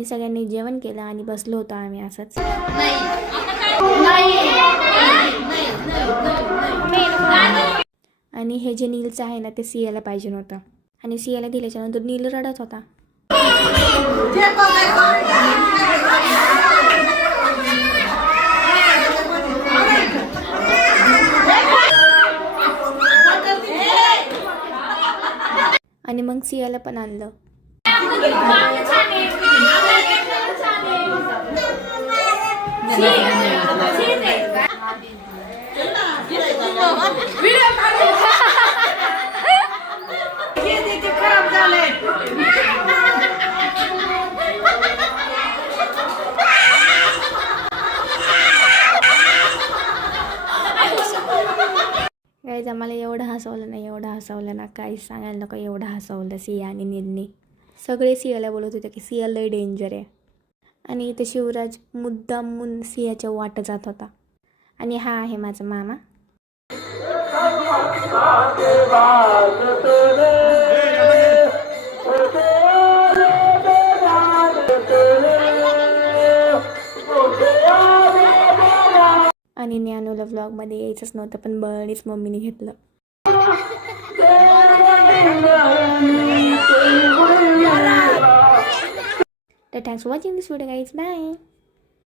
आणि सगळ्यांनी जेवण केलं आणि बसलो होतो आम्ही असंच. आणि हे जे नीलचं आहे ना ते सियाला पाहिजे नव्हतं आणि सियाला दिल्याच्यानंतर नील रडत होता. आणि मग सियाला पण आणलं. गाईज आम्हाला एवढं हसवलं नाही, एवढं हसवलं ना काहीच सांगायला नको, एवढं हसवलं सिया आणि नीलनी. सगळे सियाला बोलत होते की सिया लय डेंजर आहे. आणि इथे शिवराज मुद्दामून सियाच्या वाट जात होता. आणि हा आहे माझा मामा. आणि ज्ञानूला व्लॉगमध्ये यायचंच नव्हतं पण बळणीच मम्मीने घेतलं. तर thanks for watching this video guys, bye.